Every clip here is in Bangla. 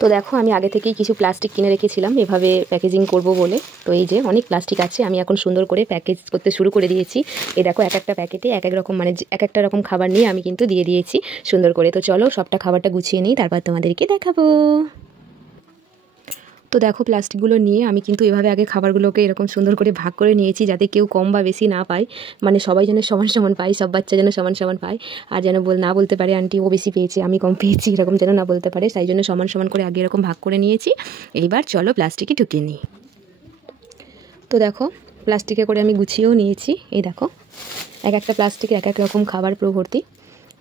তো দেখো আমি আগে থেকেই কিছু প্লাস্টিক কিনে রেখেছিলাম এভাবে প্যাকেজিং করব বলে। তো এই যে অনেক প্লাস্টিক আছে, আমি এখন সুন্দর করে প্যাকেজ করতে শুরু করে দিয়েছি। এই দেখো এক একটা প্যাকেটে এক এক রকম মানে এক একটা রকম খাবার নিয়ে আমি কিন্তু দিয়ে দিয়েছি সুন্দর করে। তো চলো সবটা খাবারটা গুছিয়ে নিই, তারপর তোমাদেরকে দেখাবো। তো দেখো প্লাস্টিকগুলো নিয়ে আমি কিন্তু এভাবে আগে খাবারগুলোকে এরকম সুন্দর করে ভাগ করে নিয়েছি, যাতে কেউ কম বা বেশি না পায়, মানে সবাই যেন সমান সমান পায়, সব বাচ্চা যেন সমান সমান পায়। আর যেন না বলতে পারে আন্টি ও বেশি পেয়েছে আমি কম পেয়েছি, এরকম যেন না বলতে পারে, তাই জন্য সমান সমান করে আগে এরকম ভাগ করে নিয়েছি। এইবার চলো প্লাস্টিকে ঢুকিয়ে নিই। তো দেখো প্লাস্টিকে করে আমি গুছিয়েও নিয়েছি। এই দেখো এক একটা প্লাস্টিকে এক এক রকম খাবার পুরো ভর্তি।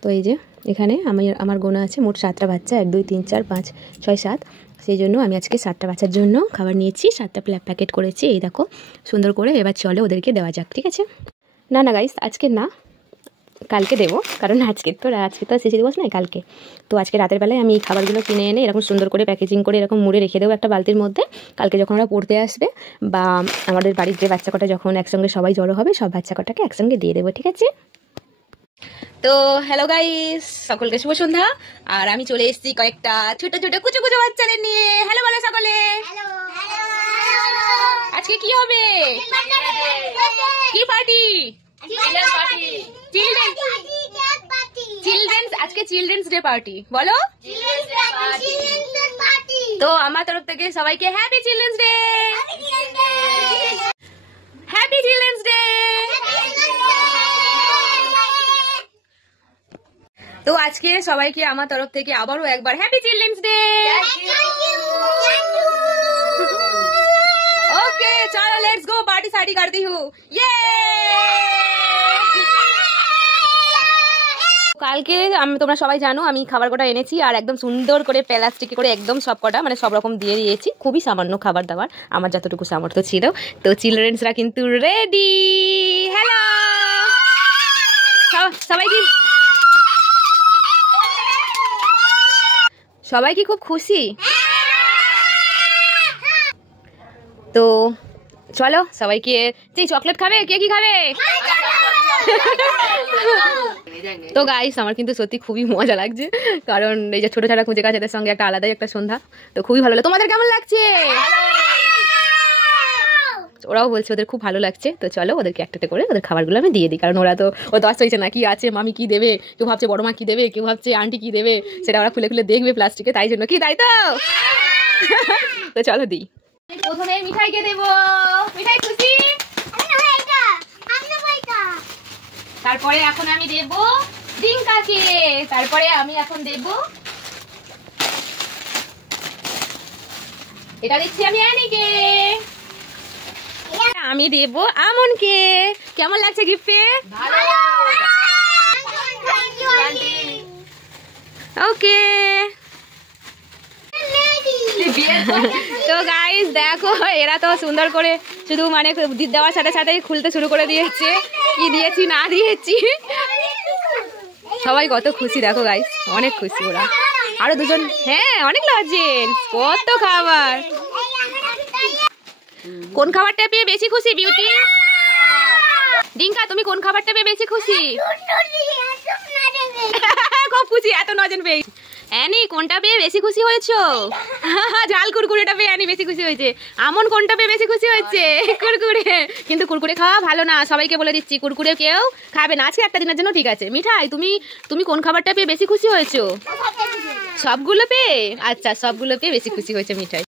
তো এই যে এখানে আমার গোনা আছে মোট 7টা বাচ্চা, 1 2 3 4 5 6 7, সেই জন্য আমি আজকে 7টা বাচ্চার জন্য খাবার নিয়েছি, 7টা প্যাকেট করেছি। এই দেখো সুন্দর করে। এবার চলো ওদেরকে দেওয়া যাক, ঠিক আছে? না না গাইস, আজকে না, কালকে দেবো, কারণ আজকে তো শিশু দিবস নয়, কালকে। তো আজকে রাতের বেলায় আমি এই খাবারগুলো কিনে এনে এরকম সুন্দর করে প্যাকেজিং করে এরকম মুড়ে রেখে দেবো একটা বালতির মধ্যে। কালকে যখন ওরা পড়তে আসবে বা আমাদের বাড়ির যে বাচ্চা কটা যখন একসঙ্গে সবাই জড়ো হবে, সব বাচ্চা কটাকে একসঙ্গে দিয়ে দেবো, ঠিক আছে? তো হ্যালো গাইস, সকলকে শুভ সন্ধ্যা। আর আমি চলে এসেছি কয়েকটা ছোট ছোট কুচু কুচু বাচ্চাদের নিয়ে। হ্যালো বলো সকলে। আজকে কি হবে? কি পার্টি? চিলড্রেন্স, আজকে চিলড্রেন্স ডে পার্টি। বলো। তো আমার তরফ থেকে সবাইকে happy children's day. Happy children's day. তো আজকে সবাইকে আমার তরফ থেকে আবারও একবার হ্যাপি চিলড্রেন্স ডে। ওকে চলো লেটস গো, পার্টি সার্টি করती हूँ। ये কালকে তোমরা সবাই জানো আমি খাবার কটা এনেছি, আর একদম সুন্দর করে প্লাস্টিকে করে একদম সব কটা মানে সব রকম দিয়ে দিয়েছি। খুবই সামান্য খাবার দাবার, আমার যতটুকু সামর্থ্য ছিল। তো চিলড্রেন্সরা কিন্তু রেডি। হ্যালো সবাই কি খুব খুশি? তো চলো সবাইকে, যে চকলেট খাবে, কে কি খাবে? তো গাইস আমার কিন্তু সত্যি খুবই মজা লাগছে, কারণ এই যে ছোট ছোট খুঁজে কাছেদের সঙ্গে একটা আলাদাই একটা সন্ধ্যা। তো খুবই ভালো লাগে। তোমাদের কেমন লাগছে? ওরাও বলছে ওদের খুব ভালো লাগছে। তো চলো ওদেরকে একটা করে ওদের খাবারগুলো আমি দিয়ে দিই, কারণ ওরা তো দশ হয়েছে না কি আছে, মামি কি দেবে, কেউ ভাবছে বড় মা কি দেবে, কেউ ভাবছে আন্টি কি দেবে, সেটা ওরা খুলে খুলে দেখবে প্লাস্টিকে, তাই জন্য কি, তাই তো? তো চলো দিই। প্রথমে মিঠাইকে দেবো। মিঠাই খুশি? তারপরে এখন আমি দেব ডিঙ্কাকে, তারপরে আমি এখন দেব, এটা দিচ্ছি আমি অ্যানিকে, আমি দেব আমনকে। কেমন লাগছে গিফটে? ওকে। তো গাইস দেখো এরা তো সুন্দর করে শুধু মানে দেওয়ার সাথে সাথে খুলতে শুরু করে দিয়েছে, কি দিয়েছি না দিয়েছি। সবাই কত খুশি দেখো গাইস, অনেক খুশি ওরা। আরো দুজন, হ্যাঁ অনেক লজেন্স, কত খাবার। কোন খাবারটা পেয়ে বেশি খুশি বিউটি? ডিঙ্কা তুমি কোন খাবারটা পেয়ে বেশি খুশি? খুব খুশি, এত নজন পেয়ে। অ্যানি কোনটা পেয়ে বেশি খুশি হয়েছো? ঝাল কুরকুরেটা পেয়ে অ্যানি বেশি খুশি হয়েছে। আমন কোনটা পেয়ে বেশি খুশি হয়েছে? কুরকুরে। কিন্তু কুরকুরে খাওয়া ভালো না, সবাইকে বলে দিচ্ছি কুরকুরে কেউ খাবে না, আজকে একটা দিনের জন্য ঠিক আছে। মিঠাই তুমি কোন খাবারটা পেয়ে বেশি খুশি হয়েছো? সবগুলো পেয়ে? আচ্ছা সবগুলো পেয়ে বেশি খুশি হয়েছে মিঠাই।